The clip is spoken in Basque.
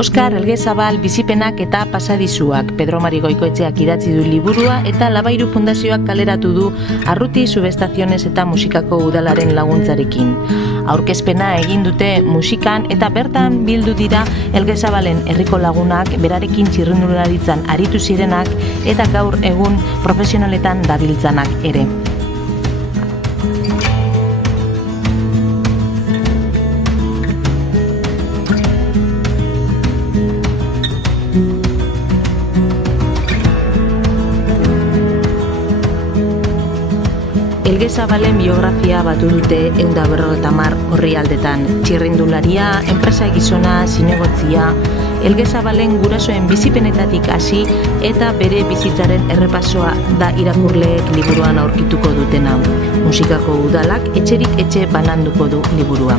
Oskar Elgezabal bizipenak eta pasadizuak Pedro Mari Goikoetxeak idatzi du liburua eta Labairu Fundazioak kaleratu du Arruti Subestaciones eta Musikako Udalaren laguntzarekin. Aurkezpena egin dute musikan eta bertan bildu dira Elgezabalen herriko lagunak, berarekin txirrindularitzan aritu zirenak eta gaur egun profesionaletan dabiltzanak ere. Elgezabalen biografia batu dute 150 orrialdetan. Txirrindularia, enpresa gizona, zinegotzia, Elgezabalen gurasoen bizipenetatik hasi eta bere bizitzaren errepasoa da irakurleek liburuan aurkituko duten hau. Musikako Udalak etxerik etxe bananduko du liburua.